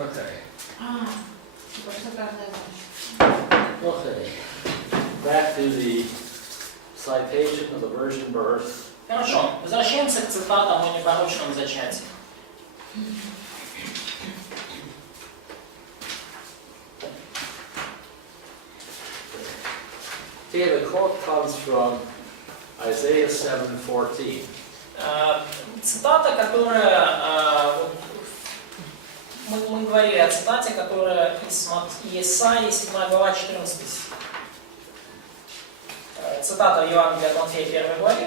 Okay. Okay. Back to the citation of the virgin birth. Хорошо, возвращаемся к цитатам о непорочном зачатии. Okay, the quote comes from Isaiah 7:14. Цитата, которая... Мы говорили о цитате, которая из Исаии 7 глава 14 стих. Цитата Евангелия от Матфея 1 главе,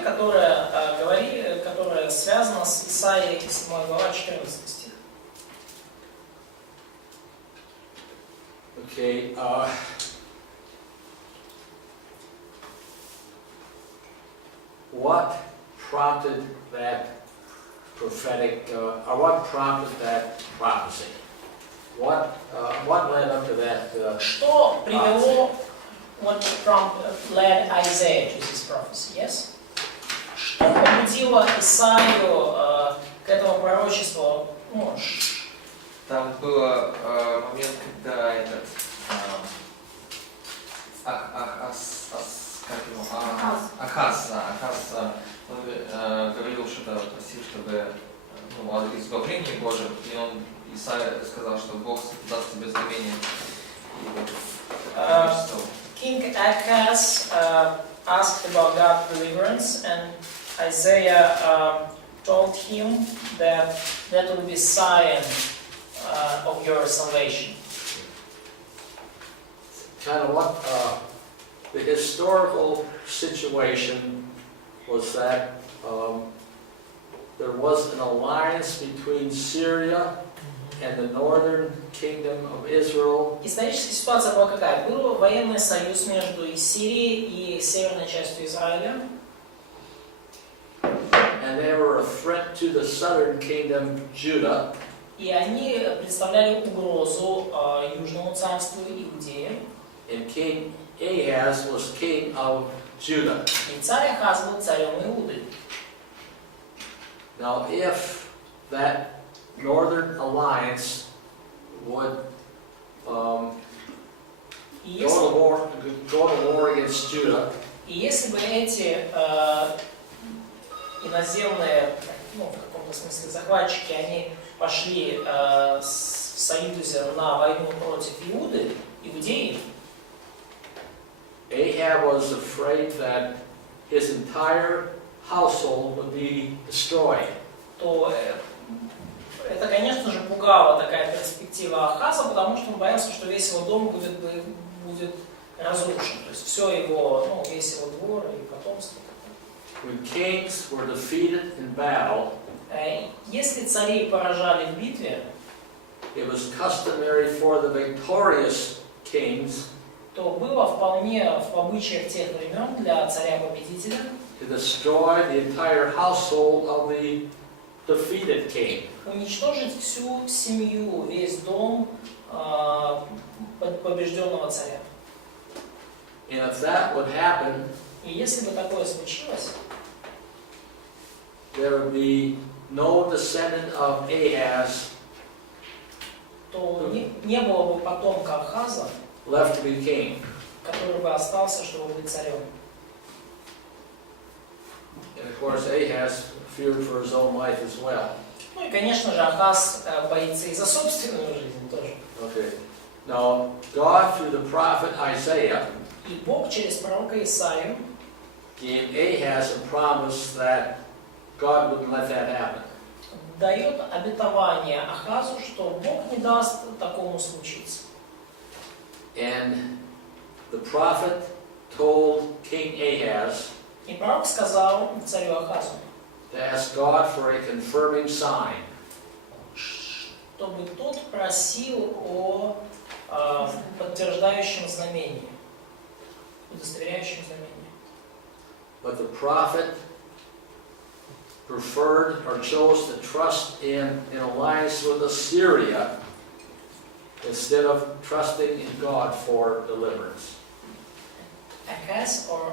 которая связана с Исаией 7 глава 14 стих. Okay, what prompted that prophetic, or what prompted that prophecy? What led up to that? Что привело, what led Isaiah to this prophecy, yes? Что побудило Исаию к этому пророчеству? Там был момент, когда этот Ахаз говорил что-то, просил, чтобы о избавлении Божьем, и он Исаия сказал, что Бог даст тебе знамение. King Ahaz asked about God's deliverance, and Isaiah told him that will be sign of your salvation. Kind of what the historical situation was that there was an alliance between Syria and the northern kingdom of Israel. Историческая ситуация была какая? Был военный союз между Сирией и северной частью Израиля. And they were a threat to the southern kingdom, Judah. И они представляли угрозу Южному царству Иудеи. And King Ahaz was king of Judah. И царь Ахаз был царем Иуды. Now, if that northern alliance would go to war against Judah, и если бы эти иноземные, в каком-то смысле захватчики, они пошли в союзе на войну против Иуды, Иудеи, Ahab was afraid that his entire household would be destroyed. то это, конечно же, пугала такая перспектива Ахаза, потому что он боялся, что весь его дом будет разрушен. То есть все его, весь его двор и потомство. When kings were defeated in battle, если царей поражали в битве, it was customary for the victorious kings то было вполне в обычаях тех времен для царя-победителя to destroy the entire household of the defeated king. уничтожить всю семью, весь дом побежденного царя. And if that would happen, И если бы такое случилось, there would be no descendant of Ahaz то не было бы потомка Ахаза, left to be king. который бы остался, чтобы быть царем. And of course, Ahaz feared for his own life as well. Ну и, конечно же, Ахаз боится и за собственную жизнь тоже. Okay. Now, God, through the prophet Isaiah, И Бог через пророка Исаию gave Ahaz a promise that God wouldn't let that happen. дает обетование Ахазу, что Бог не даст такому случиться. And the prophet told King Ahaz И пророк сказал царю Ахазу, to ask God for a confirming sign. чтобы тот просил о подтверждающем знамении, удостоверяющем знамении. But the prophet preferred or chose to trust in an alliance with Assyria instead of trusting in God for deliverance. Ahaz or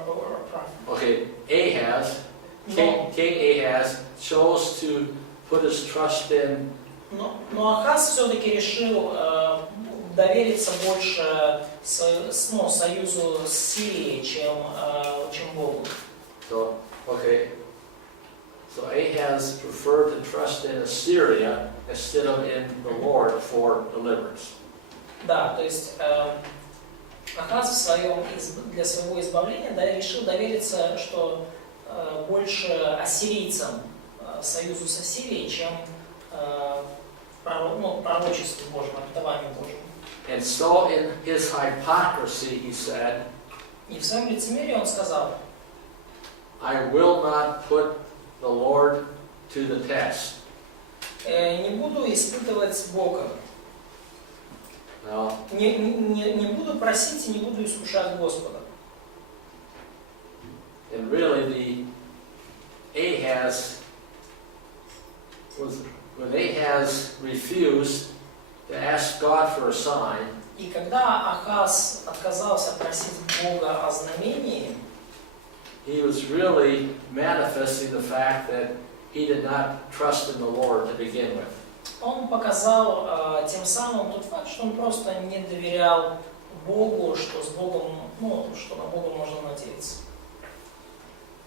prophet? Okay, Ahaz, King Ahaz chose to put his trust in Но Ахаз все-таки решил довериться больше союзу с Сирией, чем Богу. So, okay. So Ahaz preferred to trust in Assyria instead of in the Lord for deliverance. Да, то есть Ахаз для своего избавления решил довериться, что больше ассирийцам, союзу с Ассирией, чем пророчеству Божьему, обетованию Божьему. And so in his hypocrisy he said, И в своем лицемерии он сказал: I will not put the Lord to the test. Не буду испытывать Бога. Now, Не буду просить и не буду искушать Господа. and really when Ahaz refused to ask God for a sign, И когда Ахаз отказался просить Бога о знамении, he was really manifesting the fact that he did not trust in the Lord to begin with. он показал тем самым тот факт, что он просто не доверял Богу, что с Богом, что на Бога можно надеяться.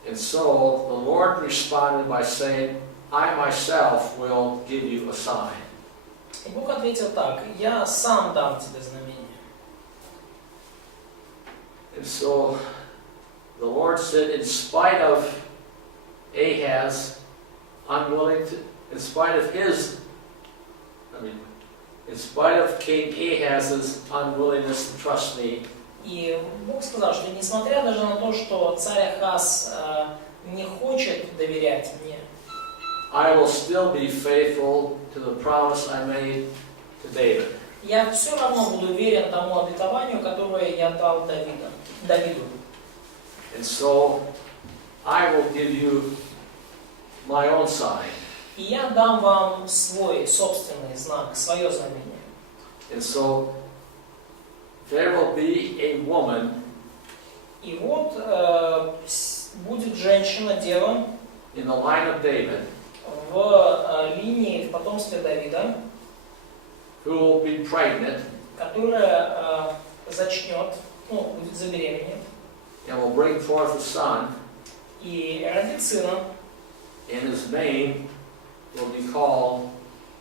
And so the Lord responded by saying, I myself will give you a sign. И Бог ответил так: я сам дам тебе знамение. And so the Lord said, in spite of Ahaz unwilling to, in spite of King Ahaz's unwillingness to trust me, И Бог сказал, что несмотря даже на то, что царь Ахаз не хочет доверять мне, I will still be faithful to the promise I made to David. я все равно буду верен тому обетованию, которое я дал Давиду. And so I will give you my own sign. И я дам вам свой собственный знак, свое знамение. And so there will be a woman И вот будет женщина, дева, in the line of David в линии, в потомстве Давида, who will be pregnant которая зачнет, будет забеременеть, and will bring forth a son, и родит сына, and his name will be called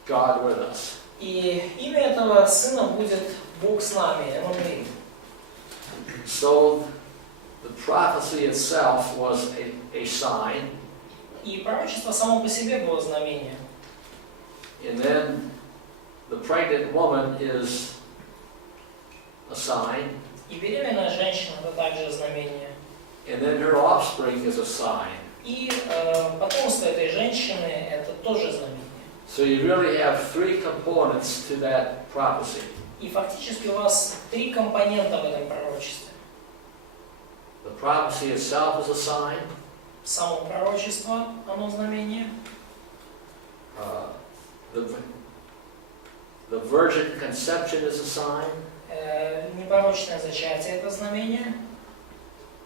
God with us. и имя этого сына будет Бог с нами, Эммануил. So the prophecy itself was a sign, И пророчество само по себе было знамение. and then the pregnant woman is a sign, И беременная женщина – это также знамение. and then her offspring is a sign. И потомство этой женщины – это тоже знамение. So you really have three components to that prophecy. И фактически у вас три компонента в этом пророчестве. The prophecy itself is a sign. Само пророчество, оно знамение. The virgin conception is a sign. Непорочное зачатие – это знамение.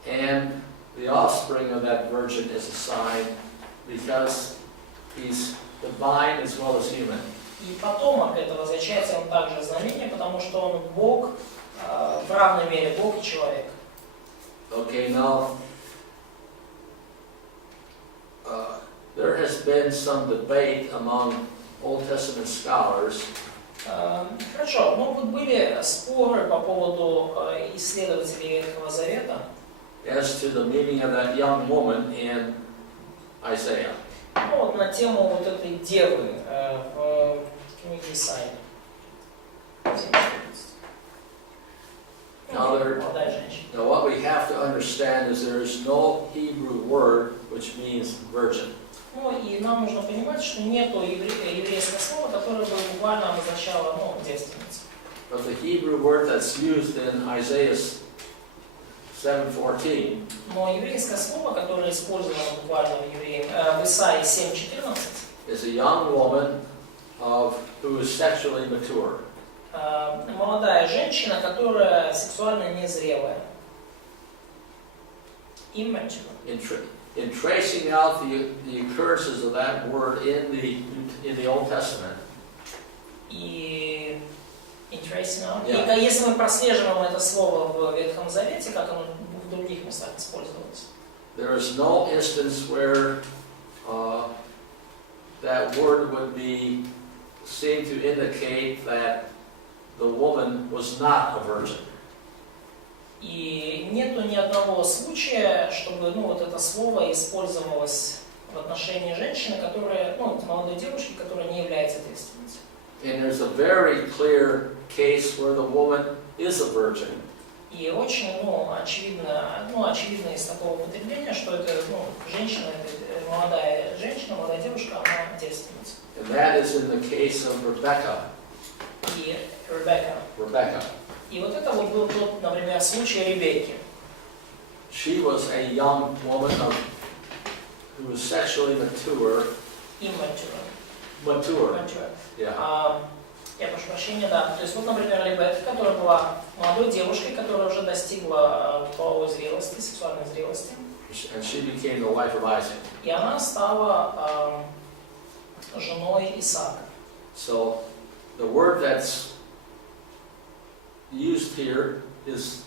And the offspring of that virgin is a sign because he's divine as well as human. И потомок этого зачатия, он также знамение, потому что он Бог, в равной мере Бог и человек. Okay, now there has been some debate among Old Testament scholars Хорошо, вот были споры по поводу исследователей Ветхого Завета as to the meaning of that young woman in Isaiah. вот на тему вот этой девы в книге Исаии. Молодая женщина. Now what we have to understand is there is no Hebrew word which means virgin. И нам нужно понимать, что нету еврейского слова, которое бы буквально обозначало девственницу. But the Hebrew word that's used in Isaiah 7:14 Но еврейское слово, которое использовано буквально в Исаии 7:14, is a young woman who is sexually mature. Молодая женщина, которая сексуально незрелая. Immature. In tracing out the occurrences of that word in the Old Testament, И интересно. Yeah. И если мы прослеживаем это слово в Ветхом Завете, как оно в других местах использовалось. There is no instance where that word would be seen to indicate that the woman was not a virgin. И нету ни одного случая, чтобы вот это слово использовалось в отношении женщины, которая, молодой девушки, которая не является девственницей. And there's a very clear case where the woman is a virgin. И очень, очевидно из такого употребления, что это, женщина, это молодая женщина, молодая девушка, она девственница. And that is in the case of Rebecca. И Ребекка. И вот это вот был тот, например, случай Ребекки. She was a young woman who was sexually mature. Mature. Yeah. Я прошу прощения, да. То есть вот, например, Ребекка, которая была молодой девушкой, которая уже достигла половой зрелости, сексуальной зрелости. And she became the wife of Isaac. И она стала женой Исаака. So the word that's used here is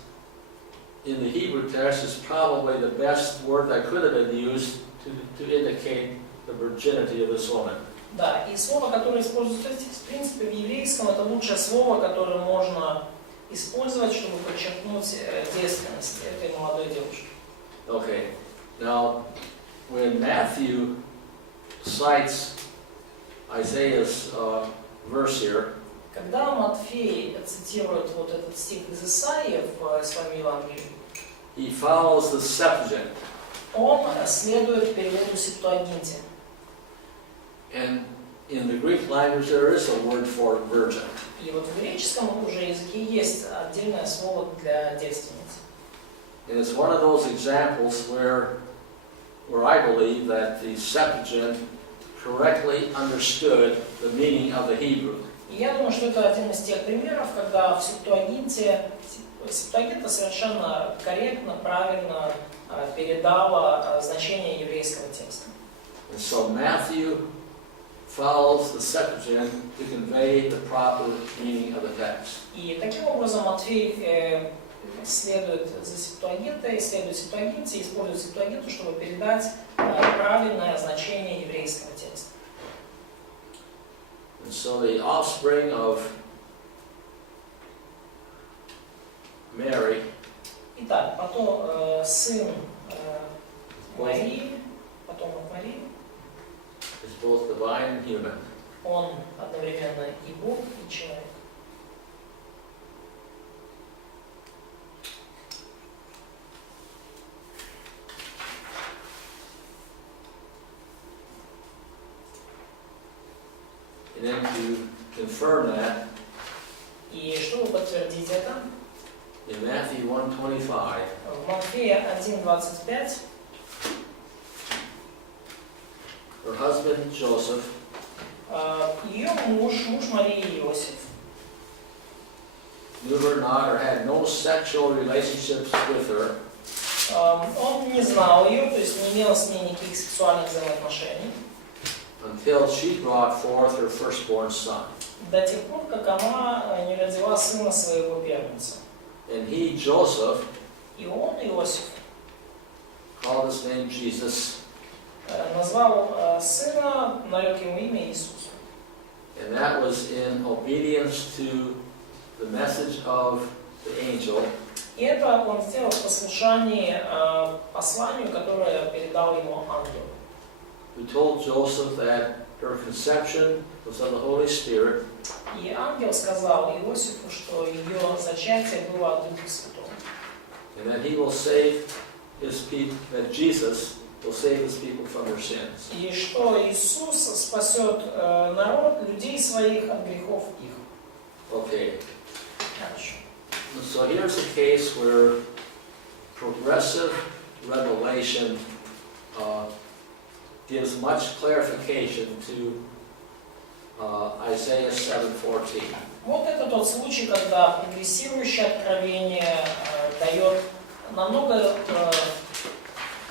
in the Hebrew text is probably the best word that could have been used to indicate the virginity of this woman. Да, и слово, которое используется здесь, в принципе, в еврейском, это лучшее слово, которое можно использовать, чтобы подчеркнуть девственность этой молодой девушки. Okay, now when Matthew cites Isaiah's verse here, когда Матфей цитирует вот этот стих из Исаии в своем Евангелии, he follows the Septuagint. Он следует переводу Септуагинте. And in the Greek language there is a word for virgin. И вот в греческом уже языке есть отдельное слово для девственницы. And it's one of those examples where I believe that the Septuagint correctly understood the meaning of the Hebrew. И я думаю, что это один из тех примеров, когда в Септуагинта совершенно корректно, правильно передала значение еврейского текста. And so Matthew follows the Septuagint to convey the proper meaning of the text. И таким образом Матфей следует за Септуагинтой, исследует Септуагинте, использует Септуагинту, чтобы передать правильное значение еврейского текста. And so the offspring of Mary Итак, потом сын Марии, потомок Марии, is both divine and human. он одновременно и Бог, и человек. And then to confirm that, И чтобы подтвердить это, in Matthew 1:25, в Матфея 1:25 her husband Joseph ее муж Марии Иосиф, knew her not or had no sexual relationships with her он не знал ее, то есть не имел с ней никаких сексуальных взаимоотношений until she brought forth her firstborn son. до тех пор, как она не родила сына своего первенца. And he, Joseph, И он, Иосиф, called his name Jesus, назвал сына, нарек ему имя Иисус. and that was in obedience to the message of the angel. И это он сделал в послушании посланию, которое передал ему ангел. Who told Joseph that her conception was of the Holy Spirit, И ангел сказал Иосифу, что ее зачатие было от Духа Святого. and that he will save his people, that Jesus will save his people from their sins. И что Иисус спасет народ, людей своих от грехов их. Okay, Хорошо. so here's a case where progressive revelation gives much clarification to Isaiah 7:14. Вот это тот случай, когда прогрессирующее откровение дает намного,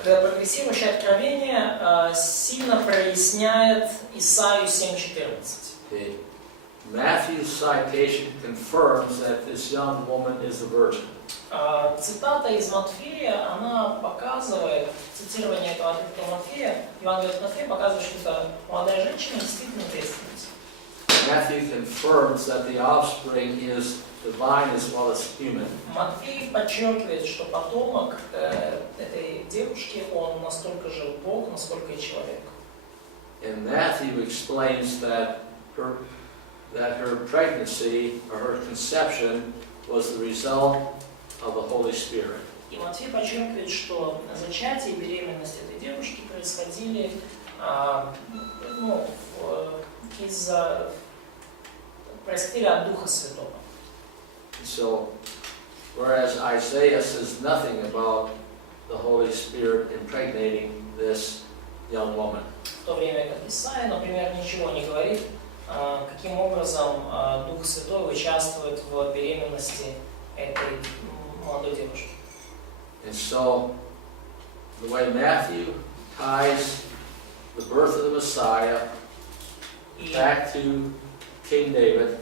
когда прогрессирующее откровение сильно проясняет Исаию 7:14. Okay. Matthew's citation confirms that this young woman is a virgin. Цитата из Матфея, она показывает, цитирование этого отрывка Матфея, Евангелие от Матфея показывает, что эта молодая женщина действительно девственница. Matthew confirms that the offspring is divine as well as human. Матфей подчеркивает, что потомок этой девушки, он настолько же Бог, насколько и человек. And Matthew explains that her pregnancy or her conception was the result of the Holy Spirit. И Матфей подчеркивает, что зачатие и беременность этой девушки происходили происходили от Духа Святого. So, whereas Isaiah says nothing about the Holy Spirit impregnating this young woman. В то время как Исаия, например, ничего не говорит, каким образом Дух Святой участвует в беременности этой молодой девушки. And so, the way Matthew ties the birth of the Messiah back to King David,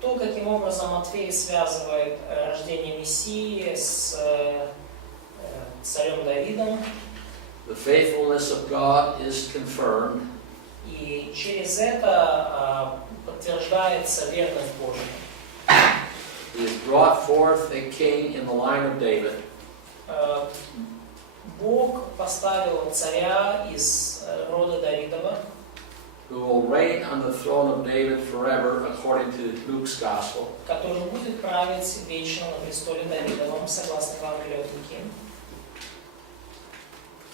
то, каким образом Матфей связывает рождение Мессии с царем Давидом, the faithfulness of God is confirmed. И через это подтверждается верность Божия. He has brought forth a king in the line of David. Бог поставил царя из рода Давидова, who will reign on the throne of David forever, according to Luke's Gospel. который будет править вечно на престоле Давидовом, согласно Евангелию от Луки.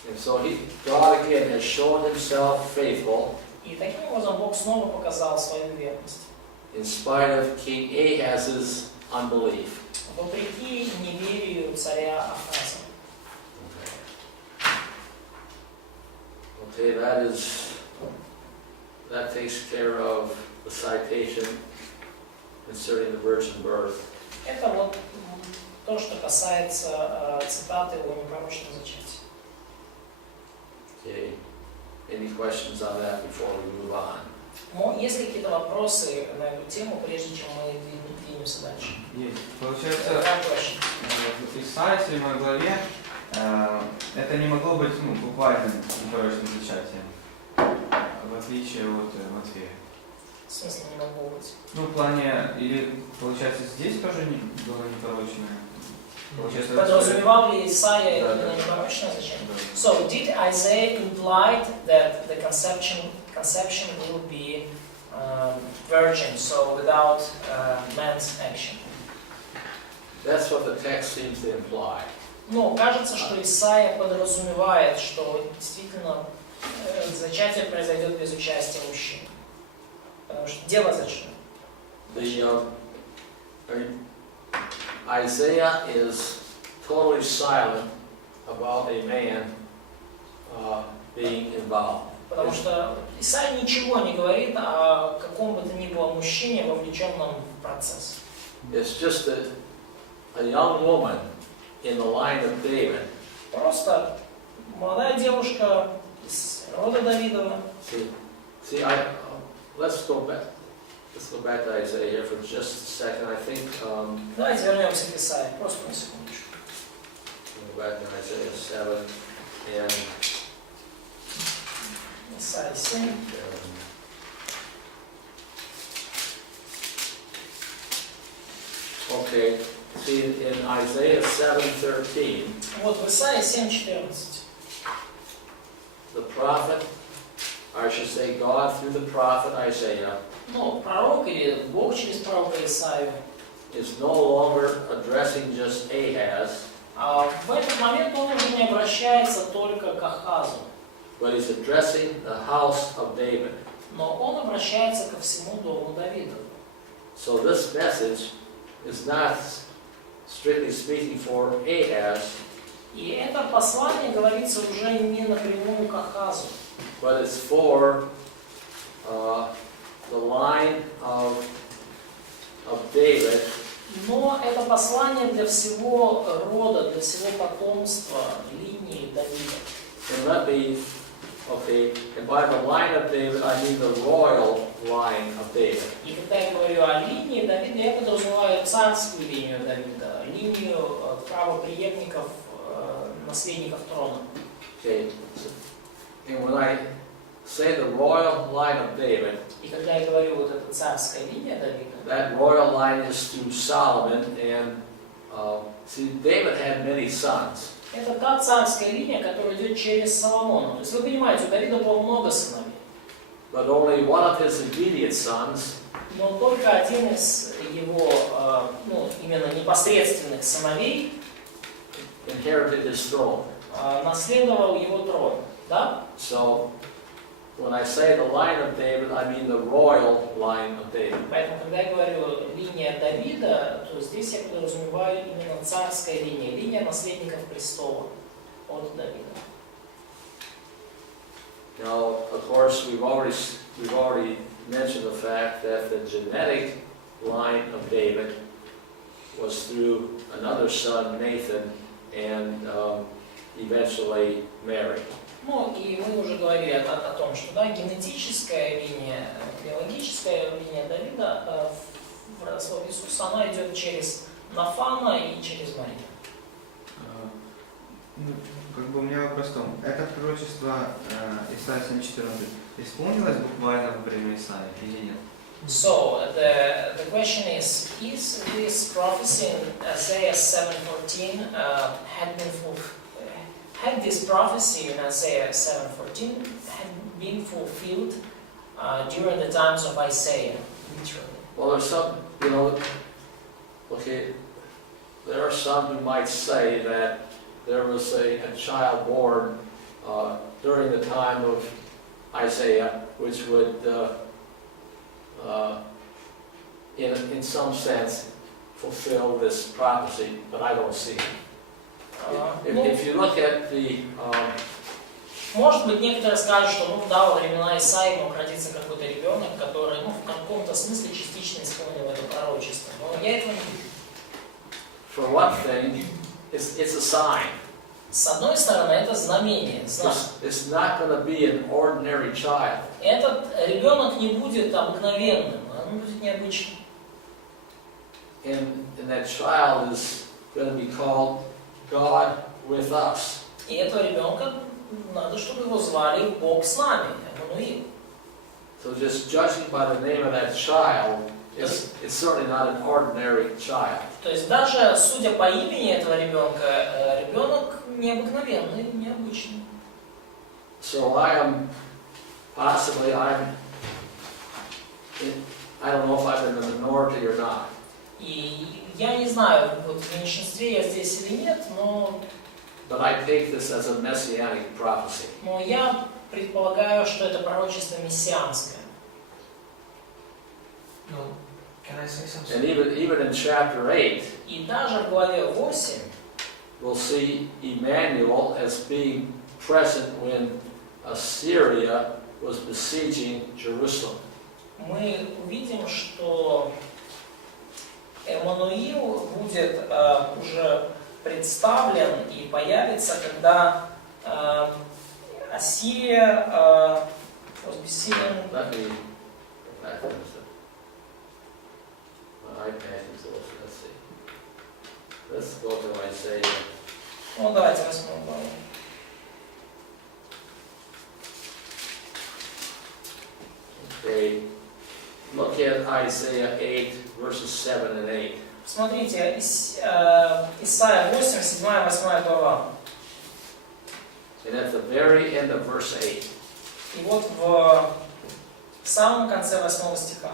And so God again has shown himself faithful И таким образом Бог снова показал свою верность. in spite of King Ahaz's unbelief. Вопреки неверию царя Ахаза. Okay, that takes care of the citation concerning the virgin birth. Это вот то, что касается цитаты о непорочном зачатии. Okay, any questions on that before we move on? Есть ли какие-то вопросы на эту тему, прежде чем мы двинемся дальше? Есть. Получается, в Исаии, 7 главе, это не могло быть буквальным непорочным зачатием, в отличие от Матфея. В смысле не могло быть? В плане, или получается здесь тоже не было непорочное? Подразумевал ли Исаия именно непорочное зачатие? So, did Isaiah imply that the conception will be virgin, so without man's action? That's what the text seems to imply. Но кажется, что Исаия подразумевает, что действительно зачатие произойдет без участия мужчин. Потому что дело зачем? Isaiah is totally silent about a man being involved. Потому что Исаия ничего не говорит о каком бы то ни было мужчине, вовлеченном в процесс. It's just a young woman in the line of David. Просто молодая девушка из рода Давидова. Let's go back to Isaiah here for just a second. I think. Давайте вернемся к Исаии, просто на секундочку. Go back to Isaiah 7 and. Исаия 7. Okay. See, in Isaiah 7:13. Вот в Исаии 7:14. The prophet, or I should say God through the prophet Isaiah, Ну, пророк или Бог через пророка Исаию, is no longer addressing just Ahaz, в этот момент он уже не обращается только к Ахазу, but he's addressing the house of David. но он обращается ко всему дому Давида. So this message is not strictly speaking for Ahaz, И это послание говорится уже не напрямую к Ахазу, but it's for the line of David, но это послание для всего рода, для всего потомства, линии Давида. and And by the line of David, I mean the royal line of David. И когда я говорю о линии Давида, я подразумеваю царскую линию Давида, линию правопреемников, наследников трона. Okay. And when I say the royal line of David, И когда я говорю вот эта царская линия Давида, that royal line is through Solomon, and see, David had many sons. это та царская линия, которая идет через Соломона. То есть вы понимаете, у Давида было много сыновей. But only one of his immediate sons, Но только один из его, именно непосредственных сыновей inherited his throne. наследовал его трон. Да? So, when I say the line of David, I mean the royal line of David. Поэтому, когда я говорю линия Давида, то здесь я подразумеваю именно царская линия, линия наследников престола от Давида. Now, of course, we've already mentioned the fact that the genetic line of David was through another son, Nathan, and eventually Mary. Ну, и мы уже говорили о том, что да, генетическая линия, биологическая линия Давида в родословии Иисуса, она идет через Нафана и через Марию. Как бы у меня вопрос в том, это пророчество Исаия 7:14 исполнилось буквально во время Исаия или нет? So, the question is this prophecy in Isaiah 7:14 had this prophecy in Isaiah 7:14 had been fulfilled during the times of Isaiah, literally? Well, there's some, okay, there are some who might say that there was a child born during the time of Isaiah, which would, in some sense, fulfill this prophecy, but I don't see it. If you look at the... Может быть, некоторые скажут, что во времена Исаии мог родиться какой-то ребенок, который в каком-то смысле частично исполнил это пророчество. Но я этого не вижу. For one thing, it's a sign. С одной стороны, это знамение, знак. It's not going to be an ordinary child. Этот ребенок не будет обыкновенным, он будет необычным. And that child is going to be called God with us. И этого ребенка надо, чтобы его звали Бог с нами, Эммануил. So just judging by the name of that child, it's certainly not an ordinary child. То есть даже судя по имени этого ребенка, ребенок необыкновенный, необычный. So I don't know if I'm in the minority or not. И я не знаю, вот в меньшинстве я здесь или нет, но But I take this as a messianic prophecy. Но я предполагаю, что это пророчество мессианское. Can I say something? And even in chapter 8, И даже в главе 8 we'll see Emmanuel as being present when Assyria was besieging Jerusalem. мы увидим, что Эммануил будет уже представлен и появится, когда Ассирия was besieging. Let me go back to this. My iPad is also, let's see. Let's go to Isaiah. Ну, давайте 8 главу. Okay. Look at Isaiah 8, verses 7 and 8. Смотрите, Исайя 8, 7-8 глава. And at the very end of verse 8, И вот в самом конце 8 стиха.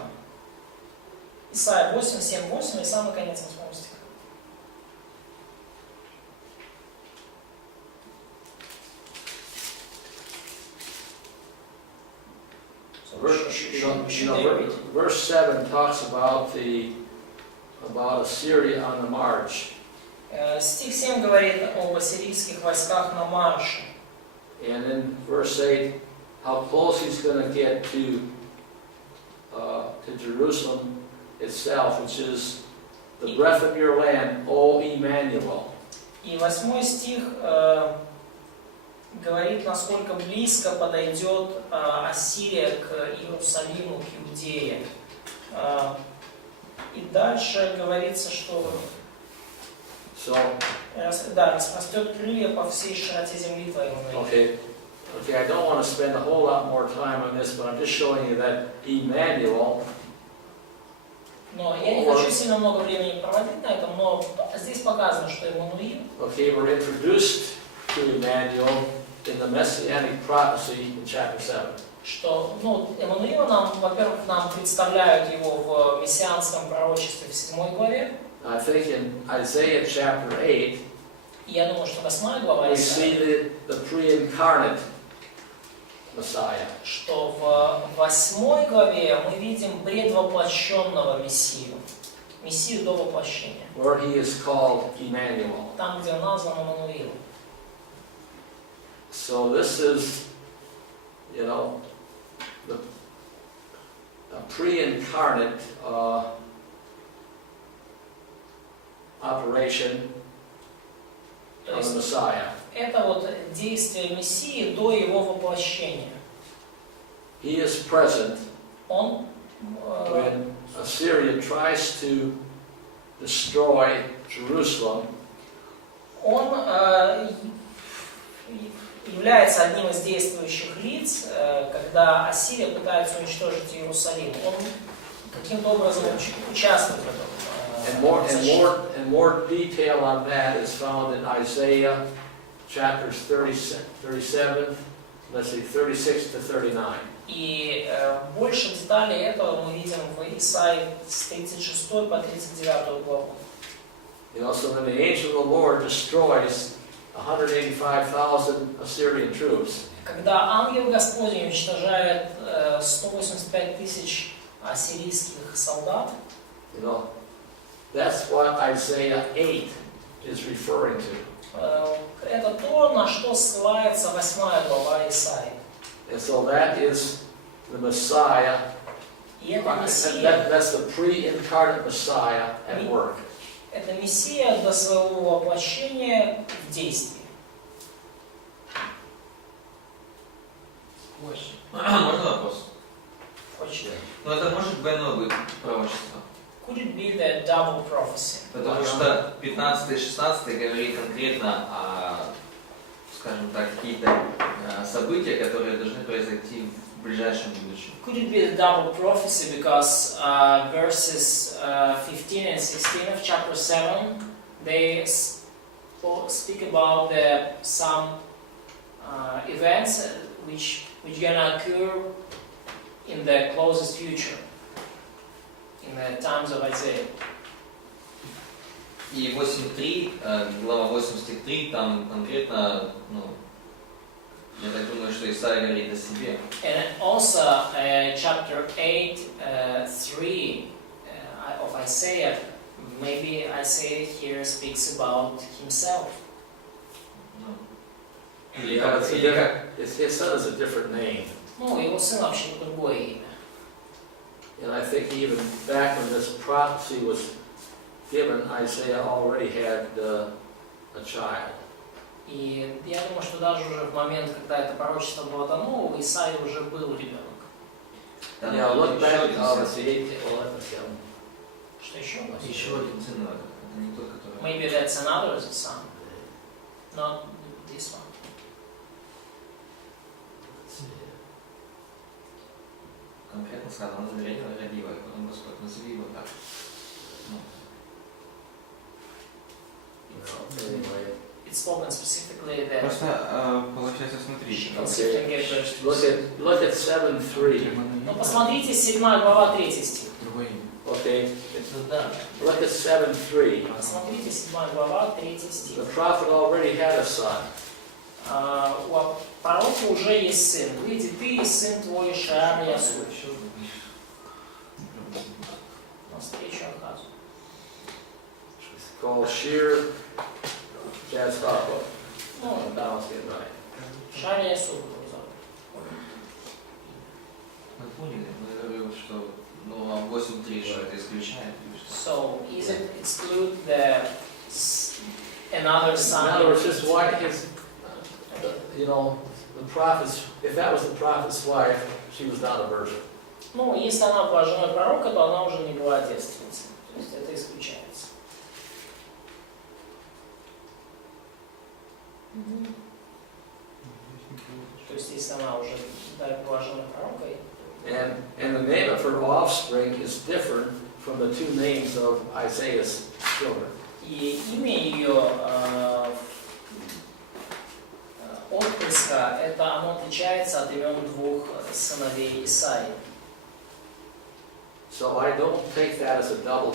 Исайя 8, 7, 8 и самый конец 8 стиха. Verse 7 talks about Assyria on the march. Стих 7 говорит об ассирийских войсках на марше. And in verse 8, how close he's going to get to Jerusalem itself, which is the breath of your land, O Emmanuel. И 8 стих говорит, насколько близко подойдет Ассирия к Иерусалиму, к Иудее. И дальше говорится, что распростет крылья по всей широте земли твоей. Okay, I don't want to spend a whole lot more time on this, but I'm just showing you that Emmanuel. Но я не хочу сильно много времени проводить на этом, но здесь показано, что Эммануил. Okay, we're introduced to Emmanuel in the Messianic prophecy in chapter 7. Что, Эммануила нам, во-первых, нам представляют его в мессианском пророчестве в 7 главе. I think in Isaiah chapter 8, И я думаю, что 8 глава we see the pre-incarnate Messiah. Что в 8 главе мы видим предвоплощенного Мессию. Мессию до воплощения. Where he is called Emmanuel. Там, где он назван Эммануил. So this is, the pre-incarnate operation of the Messiah. Это вот действие Мессии до его воплощения. He is present Он when Assyria tries to destroy Jerusalem. Он является одним из действующих лиц, когда Ассирия пытается уничтожить Иерусалим. Он каким-то образом участвует в этом. And more detail on that is found in Isaiah chapters 37, let's see, 36 to 39. И больше деталей этого мы видим в Исаии с 36 по 39 главу. So when the angel of the Lord destroys 185,000 Assyrian troops, когда ангел Господень уничтожает 185 тысяч ассирийских солдат, that's what Isaiah 8 is referring to. Это то, на что ссылается 8 глава Исаии. And so that is the Messiah. И это Мессия. That's the pre-incarnate Messiah at work. Это Мессия до своего воплощения в действии. Можно вопрос? Очень. Но это может двойное быть пророчество. Could it be the double prophecy? Потому что 15 и 16 говорит конкретно о, скажем так, какие-то события, которые должны произойти в ближайшем будущем. Could it be the double prophecy because verses 15 and 16 of chapter 7 they speak about some events which gonna occur in the closest future, in the times of Isaiah. И 8.3, глава 8.3, там конкретно, я так думаю, что Исаия говорит о себе. And also chapter 8:3 of Isaiah, maybe Isaiah here speaks about himself. Или как? His son is a different name. Его сын вообще другое имя. And I think even back when this prophecy was given, Isaiah already had a child. И я думаю, что даже уже в момент, когда это пророчество было дано, у Исаии уже был ребенок. Look back, Что еще? Еще один сын, это не тот, который... Maybe that's another son, not this one. Конкретно сказано, назовение родила, и потом Господь, назови его так. It's spoken specifically that. Просто, получается, смотри. Look at 7:3. Ну, посмотрите, 7 глава, 3 стих. Okay. Look at 7:3. Посмотрите, 7 глава, 3 стих. The prophet already had a son. У пророка уже есть сын. Выйди ты и сын твой Шаар Ясур. Навстречу Ахазу. Called Sheer Jazz-Harpo. Balance it right. Шаар Ясур его зовут. Мы поняли, мы говорим, что 8.3 же это исключает. So, is it exclude the another son? In other words, just why you know, the prophet's, if that was the prophet's wife, she was not a virgin. Ну, если она была женой пророка, то она уже не была девственницей. То есть это исключается. То есть если она уже была женой пророка. And the name of her offspring is different from the two names of Isaiah's children. И имя ее отпрыска, это оно отличается от имен двух сыновей Исаии. So I don't take that as a double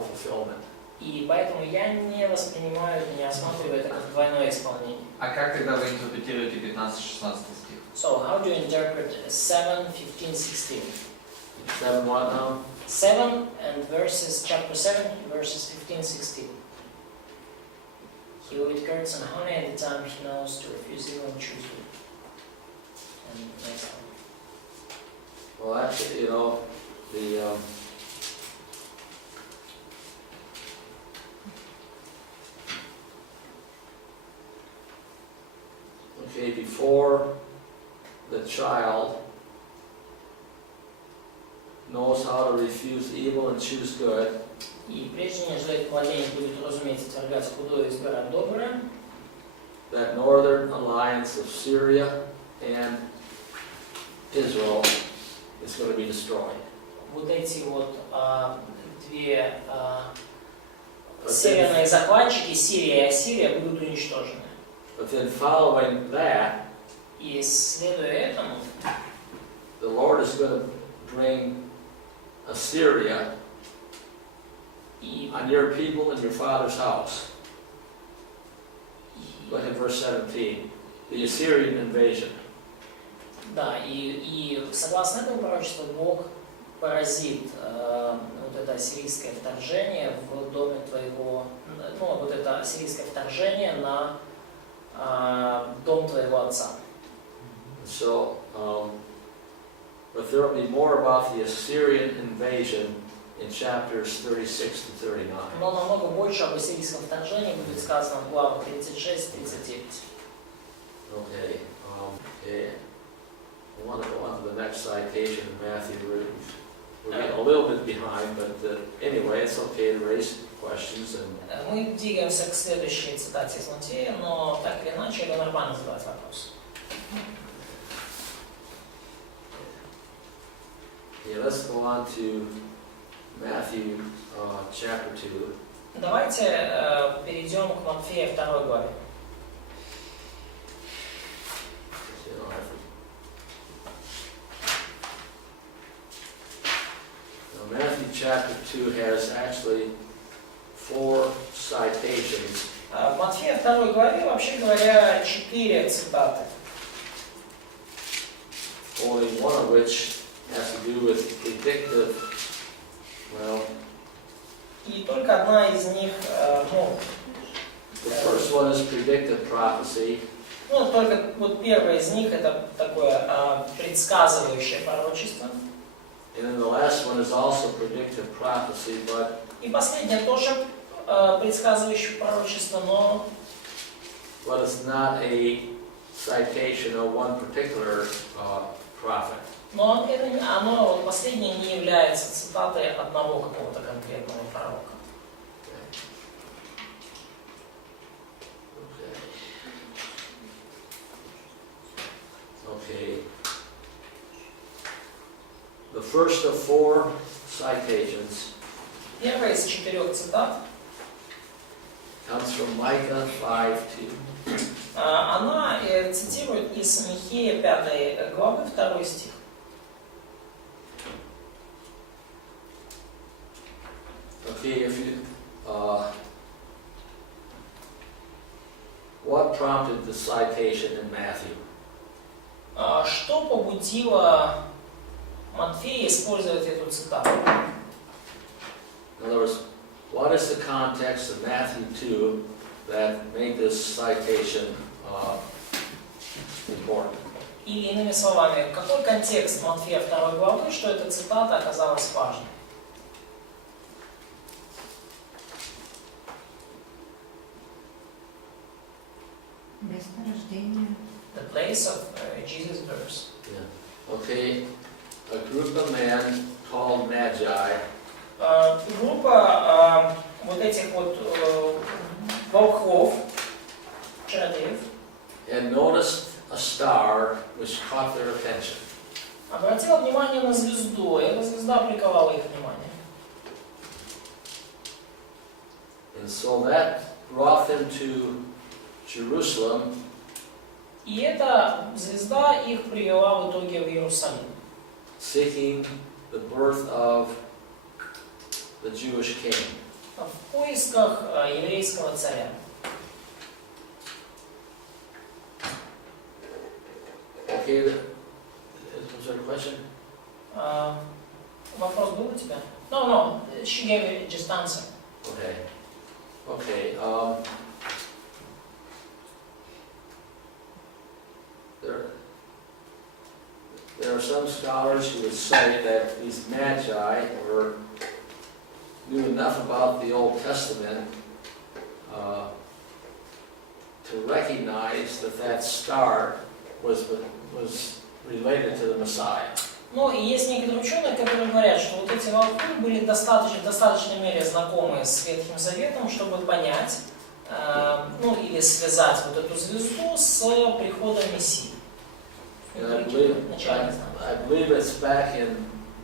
fulfillment. И поэтому я не воспринимаю, не осматриваю это как двойное исполнение. А как тогда вы интерпретируете 15-16 стих? So how do you interpret 7, 15, 16? 7 what now? 7 and verses, chapter 7, verses 15, 16. He will eat curds and honey at the time he knows to refuse evil and choose good. And next time. Well, that's, you know, okay, before the child knows how to refuse evil and choose good, И прежде нежели младенец будет разуметь отвергать худое и избирать доброе, that northern alliance of Syria and Israel is going to be destroyed. вот эти вот две северные захватчики, Сирия и Ассирия, будут уничтожены. But then following that, И следуя этому, the Lord is going to bring Assyria on your people and your father's house. Look at verse 17. The Assyrian invasion. Да, и согласно этому пророчеству Бог поразит вот это ассирийское вторжение в доме твоего, ну вот это ассирийское вторжение на дом твоего отца. So, but there will be more about the Assyrian invasion in chapters 36 to 39. Но намного больше об ассирийском вторжении будет сказано в главах 36-39. Okay. Okay. I want to go on to the next citation in Matthew. We're getting a little bit behind, but anyway, it's okay to raise questions. Мы двигаемся к следующей цитате из Матфея, но так или иначе это нормально задавать вопрос. Yeah, let's go on to Matthew chapter 2. Давайте перейдем к Матфея 2 главе. Now, Matthew chapter 2 has actually 4 citations. В Матфея 2 главе, вообще говоря, 4 цитаты. Only one of which has to do with predictive, well, И только одна из них, the first one is predictive prophecy, только вот первая из них это такое предсказывающее пророчество. and then the last one is also predictive prophecy, but И последнее тоже предсказывающее пророчество, но it's not a citation of one particular prophet. Но оно последнее не является цитатой одного какого-то конкретного пророка. Okay. The first of 4 citations Первая из 4 цитат, comes from Micah 5:2. она цитирует из Михея 5 главы 2 стих. Okay, if you, what prompted the citation in Matthew? Что побудило Матфея использовать эту цитату? In other words, what is the context of Matthew 2 that made this citation important? Или иными словами, какой контекст Матфея 2 главы, что эта цитата оказалась важной? Место рождения place of Jesus' birth. Yeah. Okay, a group of men called Magi Группа вот этих вот волхвов, чародеев, and noticed a star which caught their attention. обратила внимание на звезду, и эта звезда приковала их внимание. And so that brought them to Jerusalem. И эта звезда их привела в итоге в Иерусалим, Seeking the birth of the Jewish king. в поисках еврейского царя. Okay, was there a question? Вопрос был у тебя? No, she gave just answer. Okay. Okay. There are some scholars who would say that these magi knew enough about the Old Testament to recognize that star was related to the Messiah. Ну, и есть некоторые ученые, которые говорят, что вот эти волхвы были в достаточной мере знакомы с Ветхим Заветом, чтобы понять, ну, или связать вот эту звезду с приходом Мессии. I believe it's back in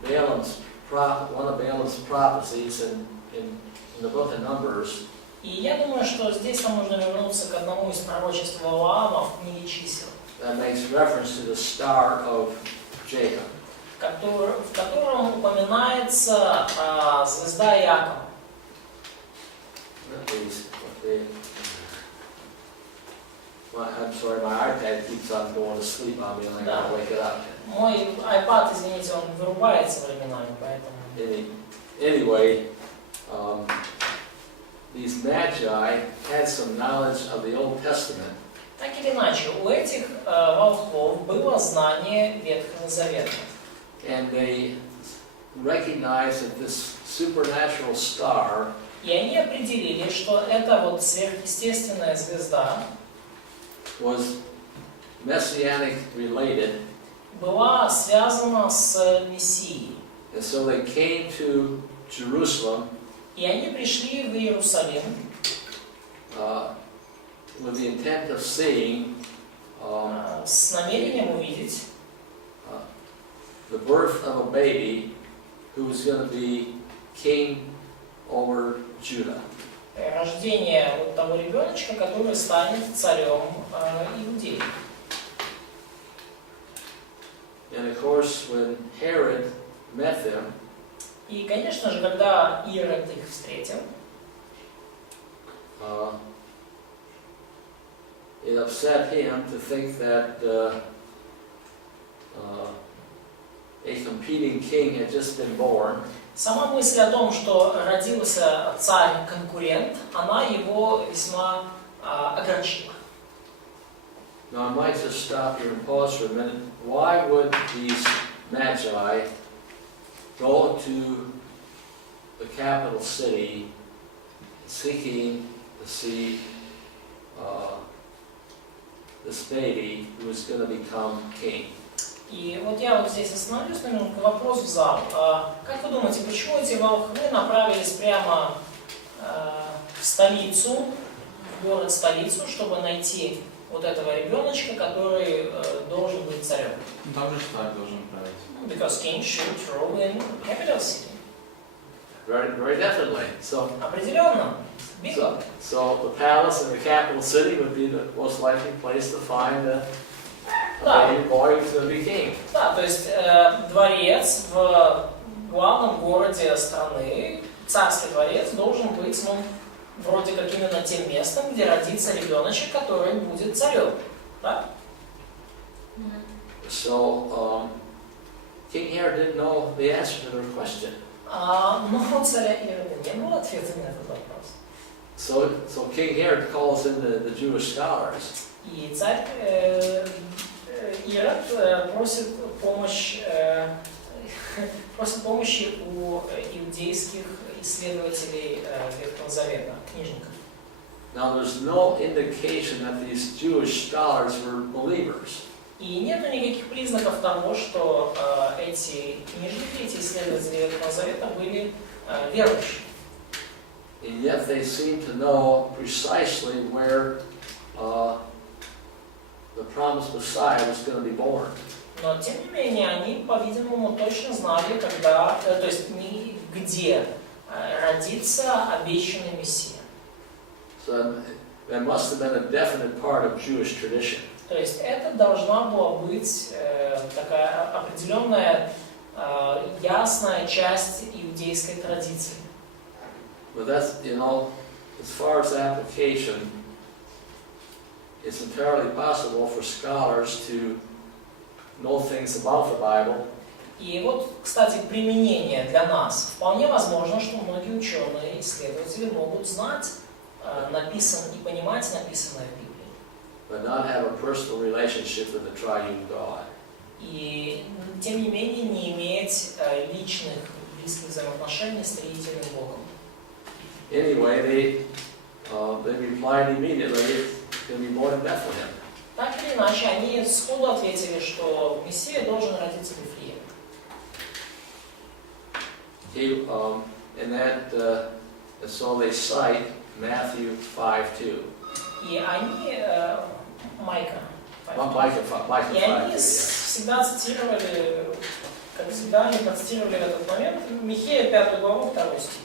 one of Balaam's prophecies in the book of Numbers. И я думаю, что здесь нам нужно вернуться к одному из пророчеств Валаама в книге Чисел, That makes reference to the star of Jacob. в котором упоминается звезда Иакова. I'm sorry, my iPad keeps on going to sleep on me and I gotta wake it up. Мой iPad, извините, он вырубается временами, поэтому... Anyway, these magi had some knowledge of the Old Testament. Так или иначе, у этих волхвов было знание Ветхого Завета. And they recognized that this supernatural star И они определили, что эта вот сверхъестественная звезда was messianic related. Была связана с Мессией. And so they came to Jerusalem. И они пришли в Иерусалим with the intent of seeing с намерением увидеть the birth of a baby who was going to be king over Judah. рождение вот того ребеночка, который станет царем Иудеи. And of course, when Herod met them, И, конечно же, когда Ирод их встретил, it upset him to think that a competing king had just been born. сама мысль о том, что родился царь-конкурент, она его весьма огорчила. Now I might just stop here and pause for a minute. Why would these magi go to the capital city seeking to see this baby who is going to become king? И вот я вот здесь остановлюсь на минутку, вопрос в зал. Как вы думаете, почему эти волхвы направились прямо в столицу, в город-столицу, чтобы найти вот этого ребеночка, который должен быть царем? Там же штат должен править. Because king should rule in capital city. Very definitely. So Определенно. Bingo. So the palace in the capital city would be the most likely place to find a baby boy who's going to be king. Да, то есть дворец в главном городе страны, царский дворец, должен быть, ну, вроде как именно тем местом, где родится ребеночек, который будет царем. Да? So King Herod didn't know the answer to their question. Но у царя Ирода не было ответа на этот вопрос. So King Herod calls in the Jewish scholars. И царь Ирод просит помощи у иудейских исследователей Ветхого Завета, книжников. Now there's no indication that these Jewish scholars were believers. И нету никаких признаков того, что эти книжники, эти исследователи Ветхого Завета были верующими. And yet they seem to know precisely where the promised Messiah was going to be born. Но тем не менее они, по-видимому, точно знали, когда, то есть где родится обещанный Мессия. So that must have been a definite part of Jewish tradition. То есть это должна была быть такая определенная ясная часть иудейской традиции. But that's, as far as application, it's entirely possible for scholars to know things about the Bible. И вот, кстати, применение для нас. Вполне возможно, что многие ученые, исследователи могут знать написанное и понимать написанное в Библии. But not have a personal relationship with the triune God. И, тем не менее, не иметь личных, близких взаимоотношений с триединым Богом. Anyway, they replied immediately, "He'll be born in Bethlehem." Так или иначе, они сходу ответили, что Мессия должен родиться в Вифлееме. And so they cite Matthew 5:2. И они, Майка, Micah и 5:2, они yeah. всегда цитировали, как всегда, они процитировали в этот момент Михея 5 главу 2 стих.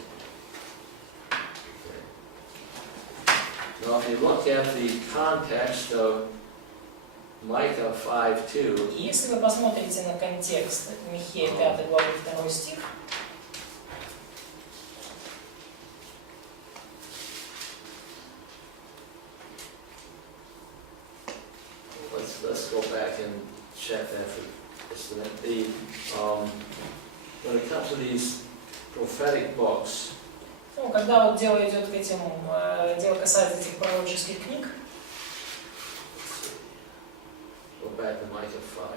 Now, if you look at the context of Micah 5:2, И если вы посмотрите на контекст Михея 5 главы 2 стих, let's go back and check that for just a minute. When it comes to these prophetic books, ну, когда вот дело идет к этим, дело касается этих пророческих книг, go back to Micah 5:2.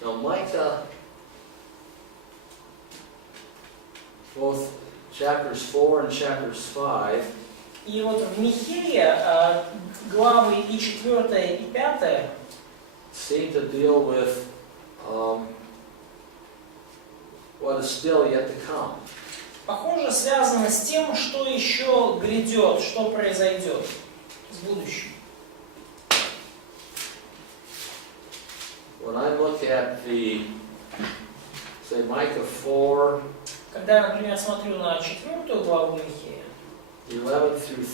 Now Micah, both chapters 4 and chapters 5, и вот в Михее главы и 4, и 5 seem to deal with what is still yet to come. похоже связано с тем, что еще грядет, что произойдет с будущим. When I look at say Micah 4, Когда я, например, смотрю на 4 главу Михея, 11 through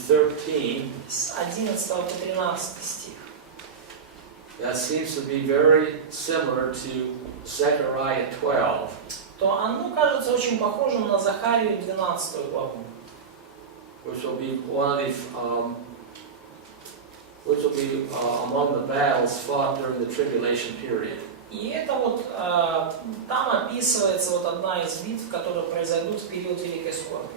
13, с 11 по 13 стих, that seems to be very similar to Zechariah 12. то оно кажется очень похожим на Захарию 12 главу, Which will be among the battles fought during the tribulation period. И это вот там описывается вот одна из битв, которые произойдут в период Великой Скорби,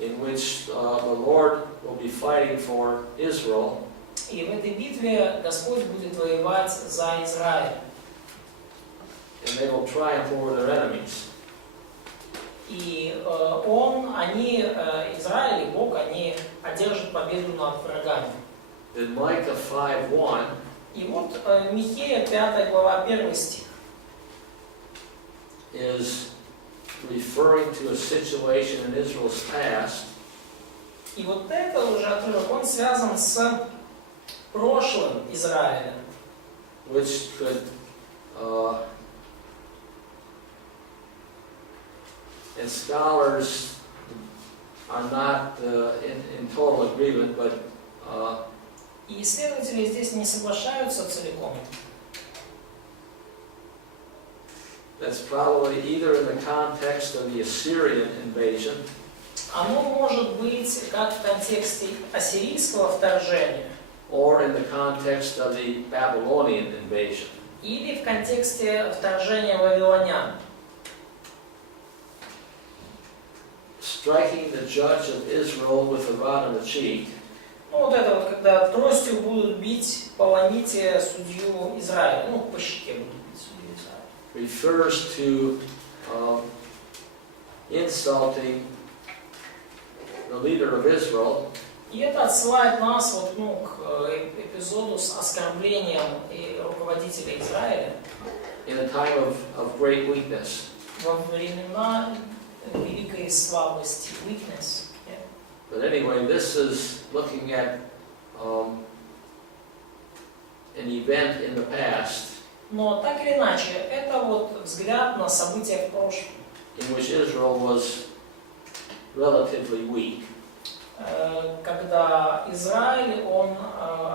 In which the Lord will be fighting for Israel, и в этой битве Господь будет воевать за Израиль, and they will triumph over their enemies. и Израиль и Бог, они одержат победу над врагами. In Micah 5:1, И вот Михея 5 глава 1 стих is referring to a situation in Israel's past, И вот это уже отрывок, он связан с прошлым Израиля, which could, and scholars are not in total agreement, but и исследователи здесь не соглашаются целиком. that's probably either in the context of the Assyrian invasion, Оно может быть как в контексте ассирийского вторжения, or in the context of the Babylonian invasion. или в контексте вторжения вавилонян. striking the judge of Israel with a rod on the cheek, Ну вот это вот, когда тростью будут бить полоните судью Израиля, ну по щеке будут бить судью Израиля. refers to insulting the leader of Israel И это отсылает нас вот, ну, к эпизоду с оскорблением и руководителя Израиля in a time of great weakness. во времена великой слабости, weakness. But anyway, this is looking at an event in the past Но так или иначе, это вот взгляд на события в прошлом, in which Israel was relatively weak. Когда Израиль, он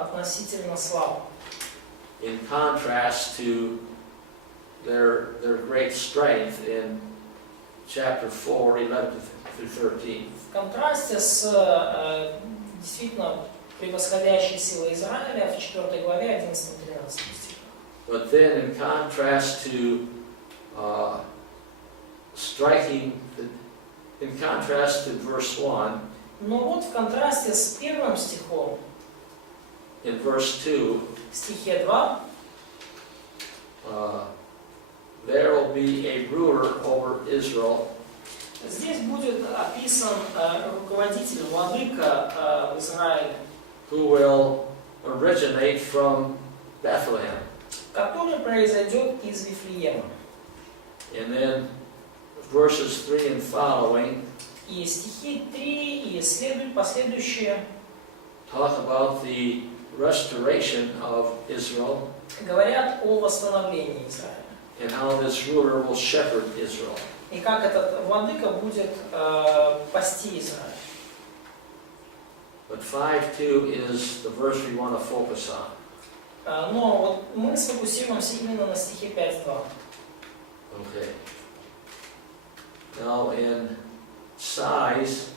относительно слаб. In contrast to their great strength in chapter 4, 11 through 13. В контрасте с действительно превосходящей силой Израиля в 4 главе 11-13 стихах. But then in contrast to in contrast to verse 1, Но вот в контрасте с первым стихом, in verse 2, в стихе 2, there will be a ruler over Israel здесь будет описан руководитель, владыка в Израиле, who will originate from Bethlehem. который произойдет из Вифлеема. And then verses 3 and following И стихи 3 и последующие talk about the restoration of Israel говорят о восстановлении Израиля. and how this ruler will shepherd Israel. И как этот владыка будет пасти Израиль. But 5:2 is the verse we want to focus on. Но вот мы сфокусируемся именно на стихе 5.2. Okay. Now in size,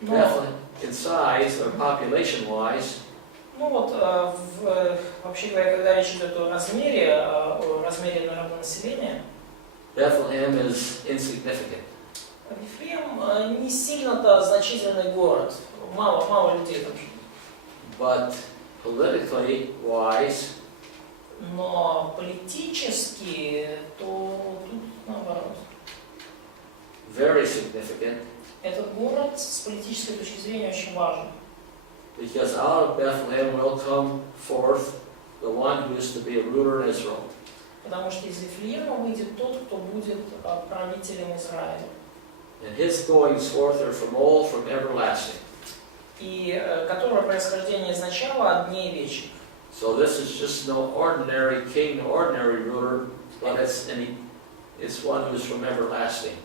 Bethlehem, in size or population-wise, Ну вот, вообще говоря, когда речь идет о размере народонаселения, Bethlehem is insignificant. Вифлеем не сильно-то значительный город, мало людей там живет. But politically wise, Но политически, то тут наоборот. very significant, Этот город с политической точки зрения очень важен. because out of Bethlehem will come forth the one who is to be a ruler in Israel. Потому что из Вифлеема выйдет тот, кто будет правителем Израиля. And his goings forth are from old, from everlasting. И которого происхождение изначала от дней вечных. So this is just no ordinary king, no ordinary ruler, but it's one who is from everlasting.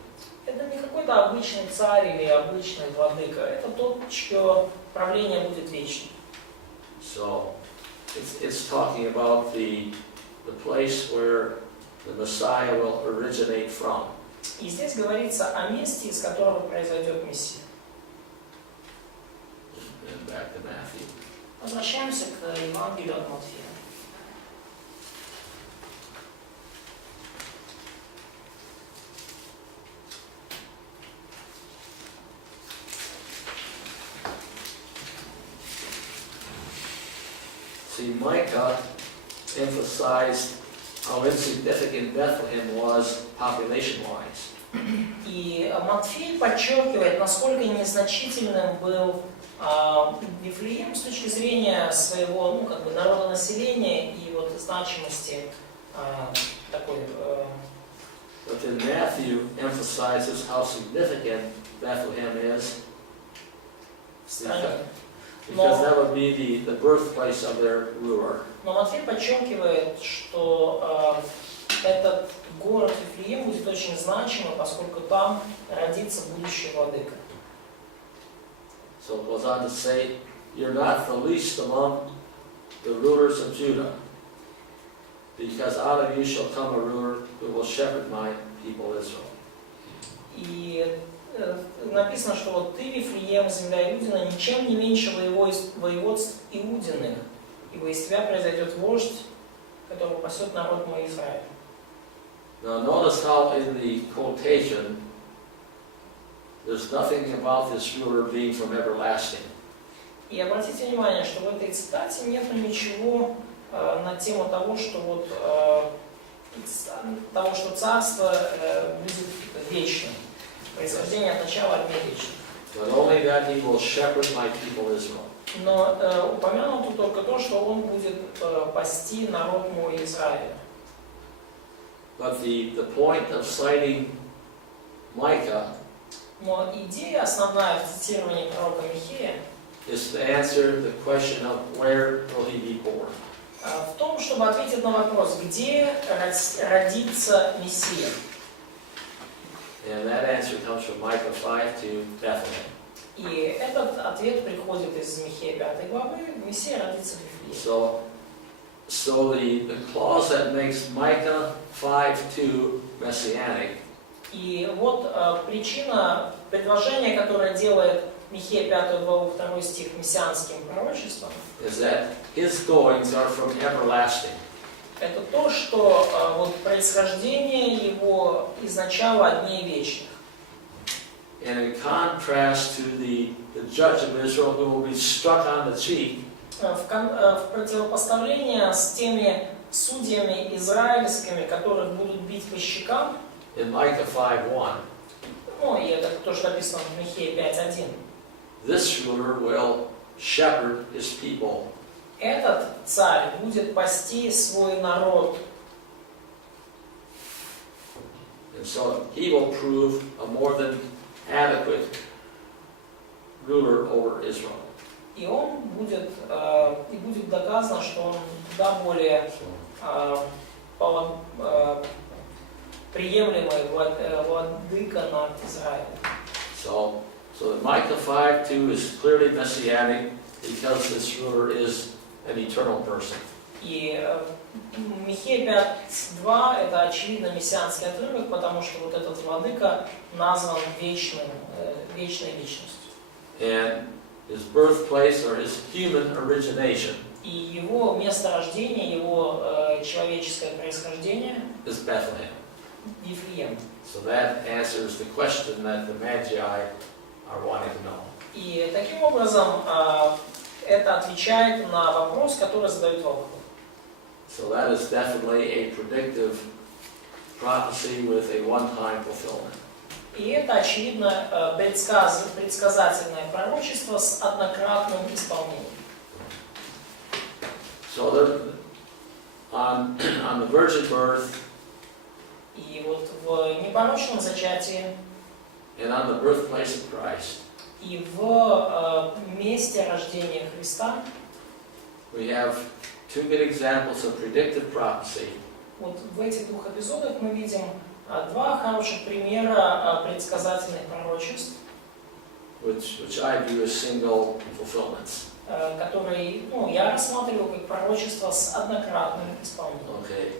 Это не какой-то обычный царь или обычный владыка. Это тот, чье правление будет вечным. So it's talking about the place where the Messiah will originate from. И здесь говорится о месте, из которого произойдет Мессия. And back to Matthew. Возвращаемся к Евангелию от Матфея. See, Micah emphasized how insignificant Bethlehem was population-wise. И Матфей подчеркивает, насколько незначительным был Вифлеем с точки зрения своего, народонаселения и вот значимости такой. But then Matthew emphasizes how significant Bethlehem is, В стране. because that would be the birthplace of their ruler. Но Матфей подчеркивает, что этот город Вифлеем будет очень значимым, поскольку там родится будущий владыка. So it goes on to say, "You're not the least among the rulers of Judah, because out of you shall come a ruler who will shepherd my people Israel." И написано, что вот ты, Вифлеем, земля Иудина, ничем не меньше воеводств Иудиных, ибо из тебя произойдет вождь, который пасет народ мой Израиль. Now notice how in the quotation there's nothing about this ruler being from everlasting. И обратите внимание, что в этой цитате нет ничего на тему того, что вот того, что царство будет вечным. Происхождение от начала от дней вечных. But only that he will shepherd my people Israel. Но упомянуто только то, что он будет пасти народ мой Израиля. But the point of citing Micah Но идея основная в цитировании пророка Михея is to answer the question of where will he be born. В том, чтобы ответить на вопрос, где родится Мессия. And that answer comes from Micah 5 to Bethlehem. И этот ответ приходит из Михея 5 главы, Мессия родится в Вифлееме. So the clause that makes Micah 5:2 messianic И вот причина, предложение, которое делает Михея 5 главу 2 стих мессианским пророчеством, is that his goings are from everlasting. это то, что вот происхождение его из начала от дней вечных. And in contrast to the judge of Israel who will be struck on the cheek, В противопоставление с теми судьями израильскими, которых будут бить по щекам, in Micah 5:1, ну и это то, что написано в Михея 5:1, this ruler will shepherd his people. этот царь будет пасти свой народ. And so he will prove a more than adequate ruler over Israel. И он будет, и будет доказано, что он куда более приемлемый владыка над Израилем. So Micah 5:2 is clearly messianic because this ruler is an eternal person. И Михея 5:2 это очевидно мессианский отрывок, потому что вот этот владыка назван вечной личностью. And his birthplace or his human origination И его место рождения, его человеческое происхождение is Bethlehem. Вифлеем. So that answers the question that the Magi are wanting to know. И таким образом это отвечает на вопрос, который задают волхвы. So that is definitely a predictive prophecy with a one-time fulfillment. И это, очевидно, предсказательное пророчество с однократным исполнением. So on the virgin birth И вот в непорочном зачатии and on the birthplace of Christ, и в месте рождения Христа we have two good examples of predictive prophecy. вот в этих двух эпизодах мы видим два хороших примера предсказательных пророчеств, Which I view as single fulfillments. которые я рассматриваю как пророчество с однократным исполнением. Okay.